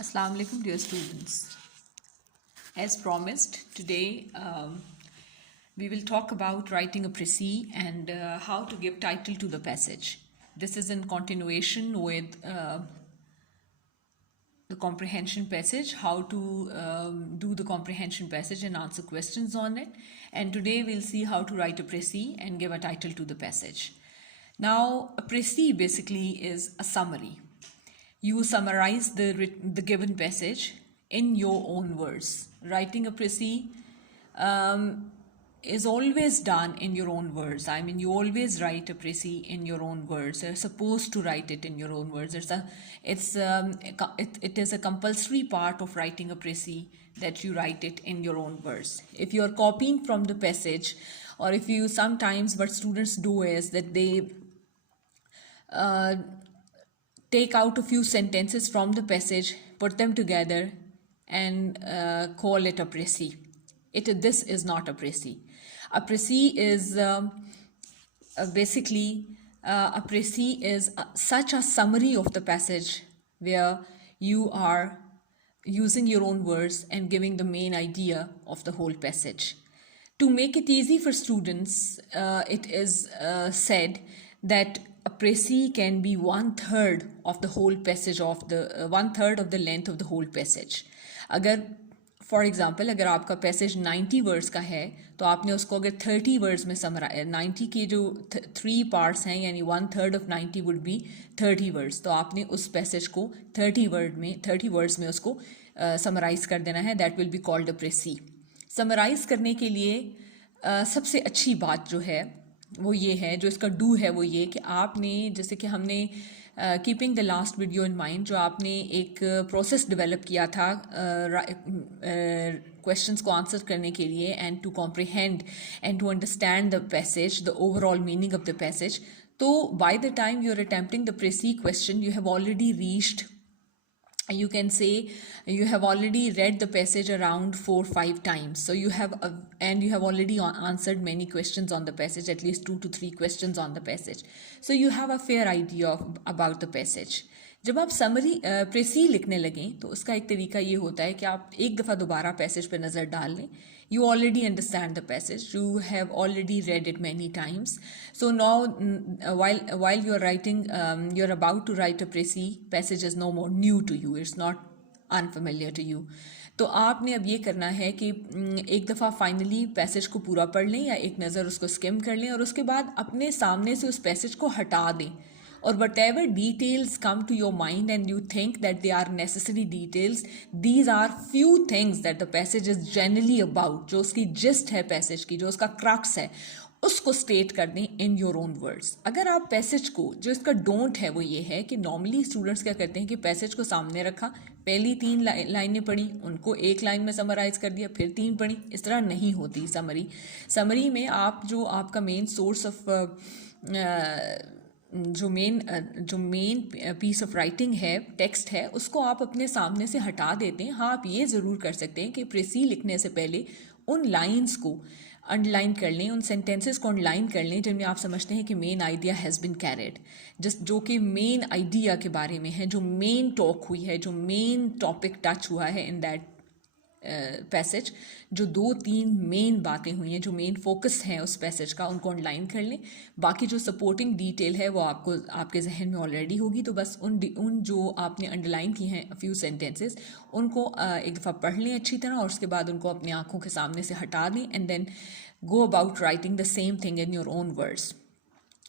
Assalamu alaikum, dear students. As promised, today we will talk about writing a précis and how to give title to the passage. This is in continuation with the comprehension passage, how to do the comprehension passage and answer questions on it. And today we'll see how to write a précis and give a title to the passage. Now, a précis basically is a summary. You summarize the given passage in your own words. Writing a précis is always done in your own words. I mean, you always write a précis in your own words. You're supposed to write it in your own words. It is a compulsory part of writing a précis that you write it in your own words. If you are copying from the passage, or if you sometimes what students do is that they take out a few sentences from the passage, put them together, and call it a précis. This is not a précis. A précis is basically a précis is such a summary of the passage where you are using your own words and giving the main idea of the whole passage. To make it easy for students, it is said that a précis can be 1/3 of the whole passage of the 1/3 of the length of the whole passage. अगर for example अगर आपका passage 90 words का है तो आपने उसको अगर 30 words में समराइज 90 के जो 3 पार्ट्स हैं यानी 1/3 ऑफ 90 वुड बी 30 वर्ड्स, तो आपने उस पैसेज को 30 वर्ड्स में उसको समराइज कर देना है. That will be called a précis. Summarise करने के लिए सबसे अच्छी बात जो है वो ये है, जो इसका डू है वो ये कि आपने जैसे कि हमने keeping the last video in mind जो आपने एक प्रोसेस डेवलप किया था क्वेश्चंस को आंसर करने के लिए and to comprehend and to understand the passage, the overall meaning of the passage. तो by the time you are attempting the précis question you have already reached, you can say you have already read the passage around 4-5 times, so you have already answered many questions on the passage, at least 2 to 3 questions on the passage, so you have a fair idea about the passage. जब आप summary précis लिखने लगें तो उसका एक तरीका ये होता है कि आप एक दफ़ा दोबारा पैसेज पर नज़र डाल लें. You already understand the passage, you have already read it many times, so now while you are writing, you are about to write a précis, passage is no more new to you, it's not unfamiliar to you. तो आपने अब ये करना है कि एक दफ़ा finally passage को पूरा पढ़ लें या एक नज़र उसको स्किम कर लें और उसके बाद अपने सामने से उस पैसेज को हटा दें, or whatever details come to your mind and you think that they are necessary details, these are few things that the passage is generally about. जो उसकी gist है पैसेज की, जो उसका crux है, उसको स्टेट कर दें इन योर ओन वर्ड्स. अगर आप पैसेज को, जो इसका डोंट है वो ये है कि नॉर्मली स्टूडेंट्स क्या करते हैं कि पैसेज को सामने रखा, पहली 3 लाइनें पढ़ी, उनको एक लाइन में समराइज कर दिया, फिर 3 पढ़ी. इस तरह नहीं होती समरी में आप जो आपका मेन सोर्स ऑफ जो मेन पीस ऑफ राइटिंग है, टेक्स्ट है, उसको आप अपने सामने से हटा देते हैं. हाँ, आप ये ज़रूर कर सकते हैं कि précis लिखने से पहले उन लाइंस को अंडरलाइन कर लें, उन सेंटेंसेस को अंडरलाइन कर लें जिनमें आप समझते हैं कि main idea has been carried, जो कि मेन आइडिया के बारे में है, जो मेन टॉक हुई है, जो मेन टॉपिक टच हुआ है इन दैट पैसेज, जो 2-3 मेन बातें हुई हैं, जो मेन फोकस हैं उस पैसेज का, उनको अंडरलाइन कर लें. बाकी जो सपोर्टिंग डिटेल है वो आपको आपके जहन में ऑलरेडी होगी, तो बस उन जो आपने अंडरलाइन की हैं फ्यू सेंटेंसेस, उनको एक दफ़ा पढ़ लें अच्छी तरह और उसके बाद उनको अपनी आंखों के सामने से हटा दें and then go about writing the same thing in your own words.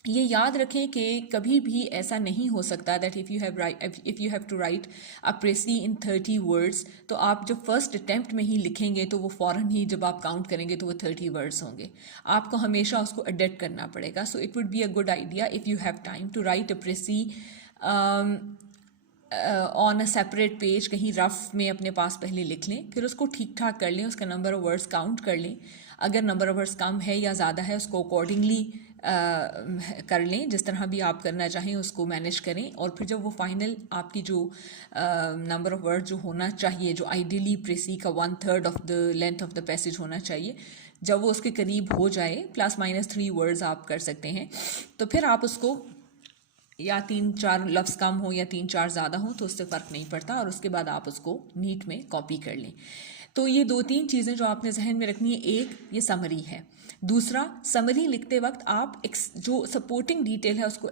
ये याद रखें कि कभी भी ऐसा नहीं हो सकता that if you have to write a précis इन 30 वर्ड्स, तो आप जब फर्स्ट अटैम्प्ट में ही लिखेंगे तो वो फ़ौरन ही जब आप काउंट करेंगे तो वो 30 वर्ड्स होंगे. आपको हमेशा उसको अडेप्ट करना पड़ेगा. So it would be a good idea if you have time to write a précis on a separate page, कहीं रफ में अपने पास पहले लिख लें, फिर उसको ठीक ठाक कर लें, उसका नंबर ऑफ़ वर्ड्स काउंट कर लें. अगर नंबर ऑफ़ वर्ड्स कम है या ज़्यादा है उसको अकॉर्डिंगली कर लें, जिस तरह भी आप करना चाहें उसको मैनेज करें. और फिर जब वो फाइनल आपकी जो नंबर ऑफ़ वर्ड जो होना चाहिए, जो आइडियली précis का 1/3 of the length of the passage होना चाहिए, जब वो उसके करीब हो जाए, +- 3 वर्ड्स आप कर सकते हैं, तो फिर आप उसको या 3-4 लफ्ज़ कम हो या 3-4 ज़्यादा हो तो उससे फ़र्क नहीं पड़ता, और उसके बाद आप उसको नीट में कॉपी कर लें। तो ये 2-3 चीज़ें जो आपने जहन में रखनी है, एक ये समरी है, दूसरा समरी लिखते वक्त आप जो सपोर्टिंग डिटेल है उसको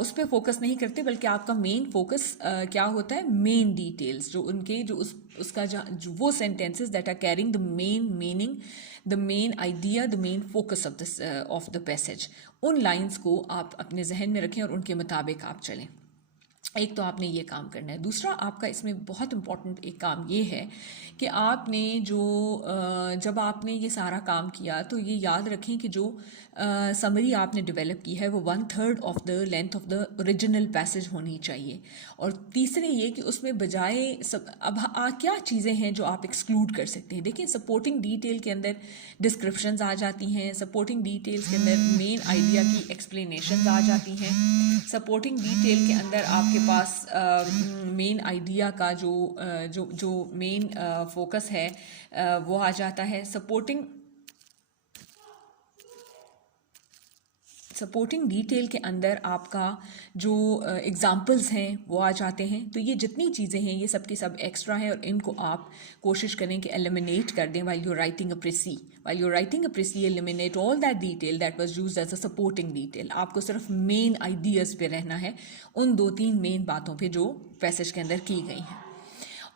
उस पर फोकस नहीं करते, बल्कि आपका मेन फोकस क्या होता है, मेन डिटेल्स जो उनके जो उसका जो वो sentences that are carrying the main meaning, the main idea, the main focus of the passage, उन लाइंस को आप अपने जहन में रखें और उनके मुताबिक आप चलें। एक तो आपने ये काम करना है। दूसरा आपका इसमें बहुत इम्पॉर्टेंट एक काम ये है कि आपने जब आपने ये सारा काम किया तो ये याद रखें कि जो समरी आपने डेवलप की है वो 1/3 of the length of the original passage होनी चाहिए। और तीसरे ये कि उसमें बजाय क्या चीज़ें हैं जो आप एक्सक्लूड कर सकते हैं। देखिए, सपोर्टिंग डिटेल के अंदर डिस्क्रिप्शंस आ जाती हैं, सपोर्टिंग डिटेल्स के अंदर मेन आइडिया की एक्सप्लेनेशंस आ जाती हैं, सपोर्टिंग डिटेल के अंदर आपके पास मेन आइडिया का जो मेन फोकस है वो आ जाता है, सपोर्टिंग डिटेल के अंदर आपका जो एग्जाम्पल्स हैं वो आ जाते हैं। तो ये जितनी चीज़ें हैं ये सब की सब एक्स्ट्रा हैं, और इनको आप कोशिश करें कि एलिमिनेट कर दें while you're writing a précis. While you're writing a précis, eliminate all that detail that was used as a supporting detail. आपको सिर्फ मेन आइडियाज़ पे रहना है, उन 2-3 मेन बातों पे जो पैसेज के अंदर की गई हैं।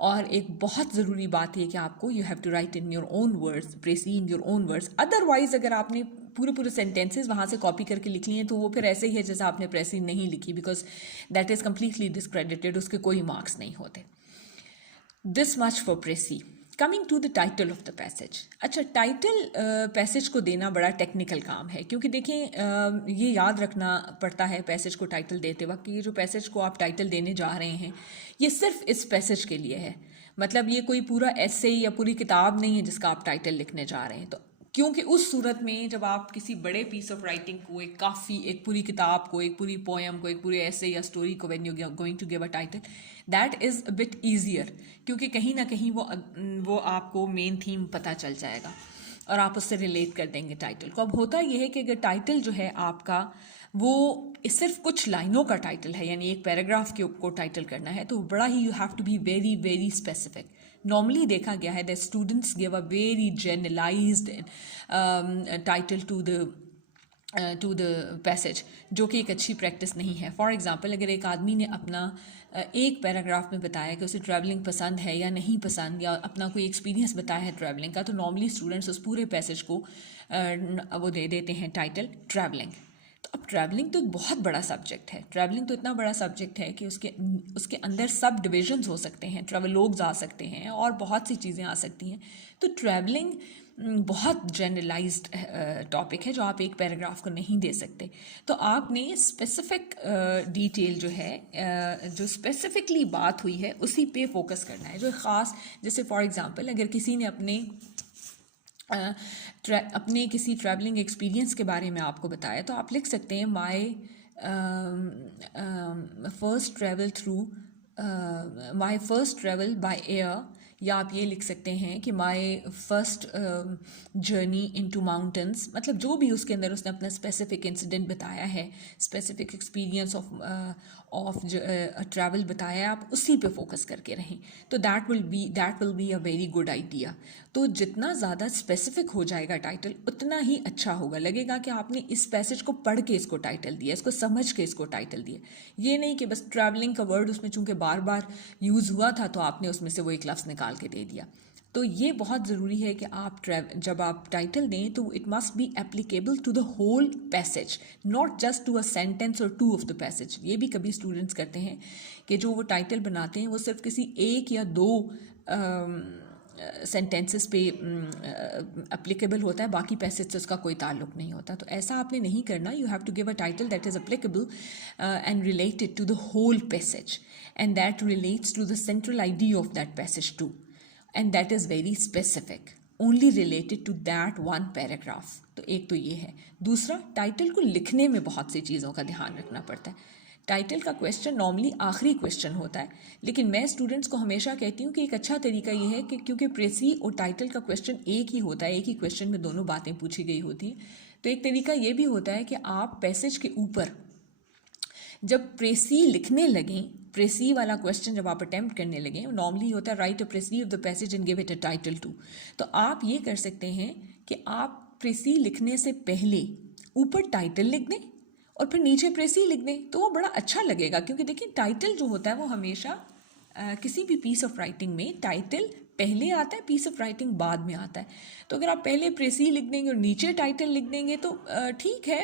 और एक बहुत ज़रूरी बात है कि आपको you have to write in your own words, precis in your own words. Otherwise अगर आपने पूरे सेंटेंसेस वहाँ से कॉपी करके लिख लिए हैं तो वो फिर ऐसे ही है जैसे आपने प्रेसी नहीं लिखी, because that is completely discredited, उसके कोई मार्क्स नहीं होते। This much for precis. Coming to the title of the passage. अच्छा, टाइटल पैसेज को देना बड़ा टेक्निकल काम है, क्योंकि देखें ये याद रखना पड़ता है पैसेज को टाइटल देते वक्त कि ये जो पैसेज को आप टाइटल देने जा रहे हैं ये सिर्फ इस पैसेज के लिए है। मतलब ये कोई पूरा एसे या पूरी किताब नहीं है जिसका आप टाइटल लिखने जा रहे हैं। तो क्योंकि उस सूरत में जब आप किसी बड़े पीस ऑफ राइटिंग को, एक पूरी किताब को, एक पूरी पोएम को, एक पूरे ऐसे या स्टोरी को when you going to give a title, that is a bit easier, क्योंकि कहीं ना कहीं वो आपको मेन थीम पता चल जाएगा और आप उससे रिलेट कर देंगे टाइटल को। अब होता यह है कि अगर टाइटल जो है आपका वो सिर्फ कुछ लाइनों का टाइटल है, यानी एक पैराग्राफ को टाइटल करना है, तो बड़ा ही you have to be very very specific. Normally देखा गया है that students give a very generalised title to the passage, जो कि एक अच्छी प्रैक्टिस नहीं है। फॉर एग्जांपल, अगर एक आदमी ने अपना एक पैराग्राफ में बताया कि उसे ट्रैवलिंग पसंद है या नहीं पसंद, या अपना कोई एक्सपीरियंस बताया है ट्रैवलिंग का, तो नॉर्मली स्टूडेंट्स उस पूरे पैसेज को वो दे देते हैं टाइटल ट्रैवलिंग। तो अब ट्रैवलिंग तो एक बहुत बड़ा सब्जेक्ट है, ट्रैवलिंग तो इतना बड़ा सब्जेक्ट है कि उसके अंदर सब डिविजन्स हो सकते हैं, ट्रैवलोग्स आ सकते हैं और बहुत सी चीज़ें आ सकती हैं। तो ट्रैवलिंग बहुत जनरलाइज्ड टॉपिक है जो आप एक पैराग्राफ को नहीं दे सकते। तो आपने स्पेसिफिक डिटेल जो है, जो स्पेसिफिकली बात हुई है उसी पे फोकस करना है, जो ख़ास, जैसे फॉर एग्जांपल अगर किसी ने अपने किसी ट्रैवलिंग एक्सपीरियंस के बारे में आपको बताया, तो आप लिख सकते हैं my first travel by air, या आप ये लिख सकते हैं कि my first journey into mountains. मतलब जो भी उसके अंदर उसने अपना स्पेसिफिक इंसिडेंट बताया है, स्पेसिफिक एक्सपीरियंस ऑफ ट्रैवल बताया है, आप उसी पे फोकस करके रहें, तो that will be a very good idea. तो जितना ज़्यादा स्पेसिफिक हो जाएगा टाइटल उतना ही अच्छा होगा, लगेगा कि आपने इस पैसेज को पढ़ के इसको टाइटल दिया, इसको समझ के इसको टाइटल दिया। ये नहीं कि बस ट्रैवलिंग का वर्ड उसमें चूंकि बार बार यूज़ हुआ था तो आपने उसमें से वो एक लफ्ज़ निकाल के दे दिया। तो ये बहुत ज़रूरी है कि आप जब आप टाइटल दें तो it must be applicable to the whole passage, not just to a sentence or two of the passage. ये भी कभी स्टूडेंट्स करते हैं कि जो वो टाइटल बनाते हैं वो सिर्फ किसी एक या दो सेंटेंसेस पे एप्लीकेबल होता है, बाकी पैसेज से उसका कोई ताल्लुक नहीं होता। तो ऐसा आपने नहीं करना। You have to give a title that is applicable and related to the whole passage, and that relates to the central idea of that passage too, and that is very specific, only related to that one paragraph। तो एक तो ये है। दूसरा, title को लिखने में बहुत सी चीज़ों का ध्यान रखना पड़ता है। टाइटल का क्वेश्चन नॉर्मली आखिरी क्वेश्चन होता है, लेकिन मैं स्टूडेंट्स को हमेशा कहती हूँ कि एक अच्छा तरीका ये है कि क्योंकि प्रेसी और टाइटल का क्वेश्चन एक ही होता है, एक ही क्वेश्चन में दोनों बातें पूछी गई होती हैं, तो एक तरीका ये भी होता है कि आप पैसेज के ऊपर जब प्रेसी लिखने लगें, प्रेसी वाला क्वेश्चन जब आप अटेम्प्ट करने लगें, नॉर्मली होता है write a precis of the passage and give it a title too. तो आप ये कर सकते हैं कि आप प्रेसी लिखने से पहले ऊपर टाइटल लिख दें और फिर नीचे प्रेसी लिख दें, तो वो बड़ा अच्छा लगेगा। क्योंकि देखिए टाइटल जो होता है वो हमेशा किसी भी पीस ऑफ राइटिंग में टाइटल पहले आता है, पीस ऑफ राइटिंग बाद में आता है। तो अगर आप पहले प्रेसी लिख देंगे और नीचे टाइटल लिख देंगे तो ठीक है,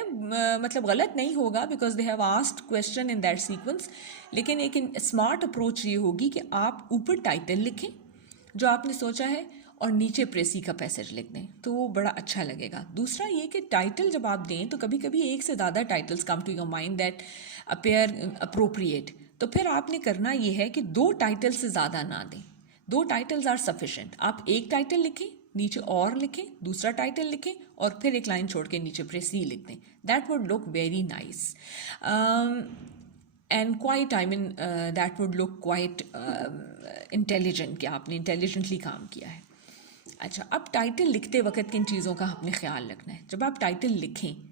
मतलब गलत नहीं होगा, because they have asked question in that sequence. लेकिन एक स्मार्ट अप्रोच ये होगी कि आप ऊपर टाइटल लिखें जो आपने सोचा है और नीचे प्रेसी का पैसेज लिख दें, तो वो बड़ा अच्छा लगेगा। दूसरा ये कि टाइटल जब आप दें तो कभी कभी एक से ज़्यादा titles come to your mind that appear appropriate, तो फिर आपने करना ये है कि 2 टाइटल से ज़्यादा ना दें। 2 टाइटल्स आर सफिशेंट। आप एक टाइटल लिखें, नीचे और लिखें, दूसरा टाइटल लिखें और फिर एक लाइन छोड़ के नीचे प्रेसी लिख दें। That would look very nice and quite, I mean that would look quite intelligent कि आपने इंटेलिजेंटली काम किया है। अच्छा, अब टाइटल लिखते वक्त किन चीज़ों का आपने ख्याल रखना है। जब आप टाइटल लिखें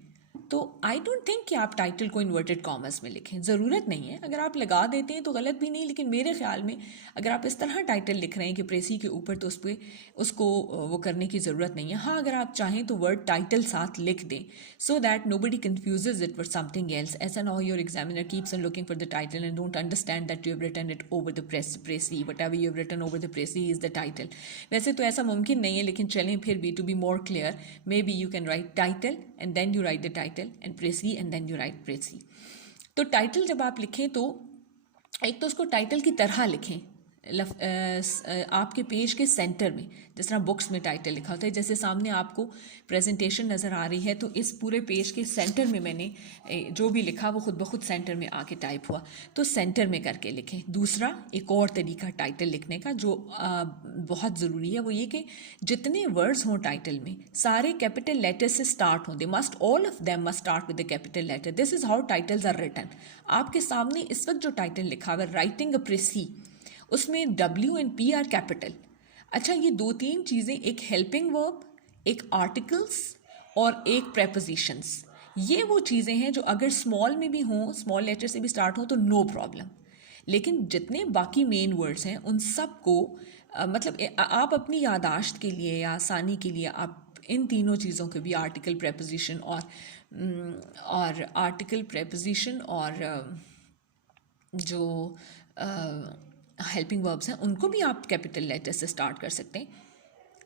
तो आई डोंट थिंक कि आप टाइटल को इन्वर्टेड कॉमर्स में लिखें, ज़रूरत नहीं है। अगर आप लगा देते हैं तो गलत भी नहीं, लेकिन मेरे ख्याल में अगर आप इस तरह टाइटल लिख रहे हैं कि प्रेसी के ऊपर, तो उस पर उसको वो करने की ज़रूरत नहीं है। हाँ, अगर आप चाहें तो वर्ड टाइटल साथ लिख दें so that nobody confuses it for something else. ऐसा ना हो your examiner keeps on looking for the title and don't understand that you have written it over the precis, whatever you have written over the precis is the title. वैसे तो ऐसा मुमकिन नहीं है, लेकिन चलें फिर भी to be more clear, maybe you can write title and then you write the title and precis and then you write precis. तो टाइटल जब आप लिखें तो एक तो उसको टाइटल की तरह लिखें, आपके पेज के सेंटर में, जिस तरह बुक्स में टाइटल लिखा होता है। जैसे सामने आपको प्रेजेंटेशन नज़र आ रही है, तो इस पूरे पेज के सेंटर में मैंने जो भी लिखा वो खुद ब खुद सेंटर में आके टाइप हुआ, तो सेंटर में करके लिखें। दूसरा एक और तरीका टाइटल लिखने का जो बहुत ज़रूरी है, वो ये कि जितने वर्ड्स हों टाइटल में सारे कैपिटल लेटर से स्टार्ट हों। They must, all of them must start with the capital letter. This is how titles are written. आपके सामने इस वक्त जो टाइटल लिखा हुआ राइटिंग अ प्रेसी, उसमें W and P are capital. अच्छा, ये 2-3 चीज़ें, एक हेल्पिंग वर्ब, एक आर्टिकल्स और एक प्रेपोजिशंस, ये वो चीज़ें हैं जो अगर स्मॉल में भी हों, स्मॉल लेटर से भी स्टार्ट हो तो नो प्रॉब्लम। लेकिन जितने बाकी मेन वर्ड्स हैं उन सब को मतलब आप अपनी यादाश्त के लिए या आसानी के लिए आप इन तीनों चीज़ों के भी आर्टिकल, प्रेपोजिशन और आर्टिकल, प्रेपोजिशन और जो हेल्पिंग वर्ब्स हैं उनको भी आप कैपिटल लेटर से स्टार्ट कर सकते हैं।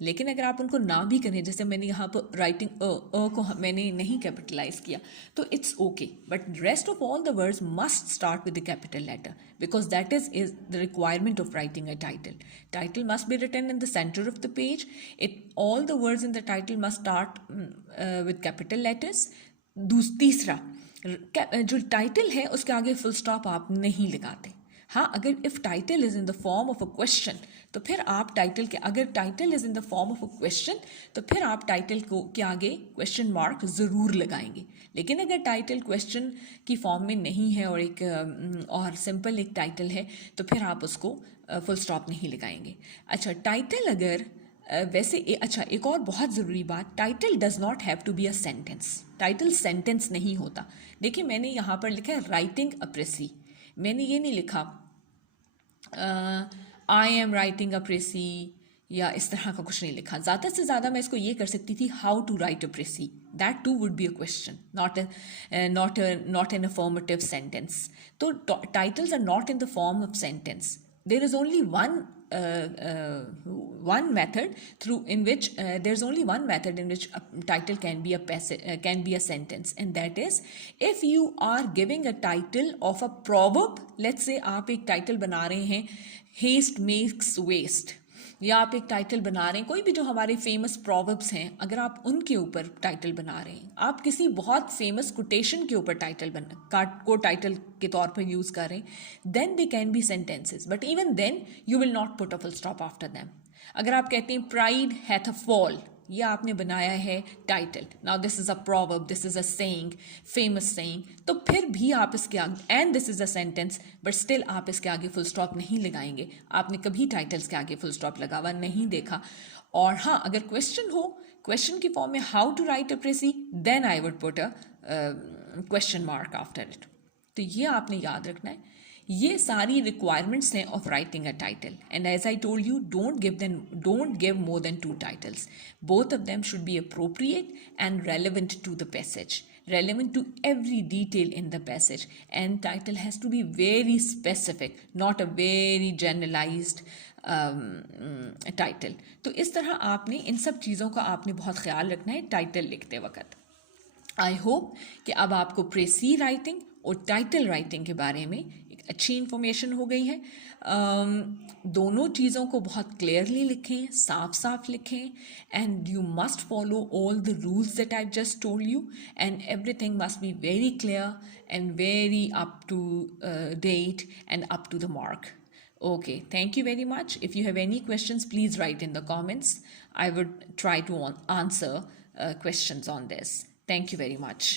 लेकिन अगर आप उनको ना भी करें, जैसे मैंने यहाँ पर राइटिंग को मैंने नहीं कैपिटलाइज किया, तो it's okay, but rest of all the words must start with the capital letter because that is the requirement of writing a title. Title must be written in the centre of the page. All the words in the title must start with capital letters. तीसरा, जो title है उसके आगे full stop आप नहीं लगाते। हाँ, अगर if title is in the form of a question तो फिर आप टाइटल के, अगर title is in the form of a question तो फिर आप टाइटल को के आगे क्वेश्चन मार्क ज़रूर लगाएंगे। लेकिन अगर टाइटल क्वेश्चन की फॉर्म में नहीं है और एक और सिंपल एक टाइटल है तो फिर आप उसको फुल स्टॉप नहीं लगाएंगे। अच्छा, टाइटल अगर वैसे अच्छा, एक और बहुत ज़रूरी बात, title does not have to be a sentence. Title sentence नहीं होता। देखिए, मैंने यहाँ पर लिखा है राइटिंग अ प्रेसी, मैंने ये नहीं लिखा आई एम राइटिंग अ प्रेसी या इस तरह का कुछ नहीं लिखा। ज़्यादा से ज़्यादा मैं इसको ये कर सकती थी, how to write a precis, that too would be a question, not an affirmative sentence. तो titles are not in the form of sentence. There is only one method through in which there's only one method in which a title can be a sentence, and that is if you are giving a title of a proverb. let's say आप एक title बना रहे हैं haste makes waste, या आप एक title बना रहे हैं कोई भी जो हमारे फेमस प्रोवर्ब्स हैं, अगर आप उनके ऊपर टाइटल बना रहे हैं, आप किसी बहुत फेमस कोटेशन के ऊपर टाइटल को टाइटल के तौर पर यूज़ कर रहे हैं, then they can be sentences, but even then you will not put a full stop after them. अगर आप कहते हैं प्राइड हैथ अ फॉल, ये आपने बनाया है title, now this is a proverb, this is a saying, famous saying, तो फिर भी आप इसके आगे, and this is a sentence, but still आप इसके आगे फुल स्टॉप नहीं लगाएंगे। आपने कभी टाइटल्स के आगे फुल स्टॉप लगा हुआ नहीं देखा। और हाँ, अगर क्वेश्चन हो, क्वेश्चन की फॉर्म में how to write a precis, then I would put a question mark after it. तो ये आपने याद रखना है. ये सारी requirements हैं of writing a title, and as I told you, don't give more than 2 titles. Both of them should be appropriate and relevant to the passage, relevant to every detail in the passage, and title has to be very specific, not a very generalized title. तो इस तरह आपने इन सब चीज़ों का आपने बहुत ख्याल रखना है टाइटल लिखते वक्त. आई होप कि अब आपको प्रेसी राइटिंग और टाइटल राइटिंग के बारे में एक अच्छी इन्फॉर्मेशन हो गई है. दोनों चीज़ों को बहुत क्लियरली लिखें, साफ साफ लिखें, and you must follow all the rules that I just told you, and everything must be very clear and very up to date and up to the mark. Okay, thank you very much. If you have any questions, please write in the comments. I would try to answer questions on this. Thank you very much.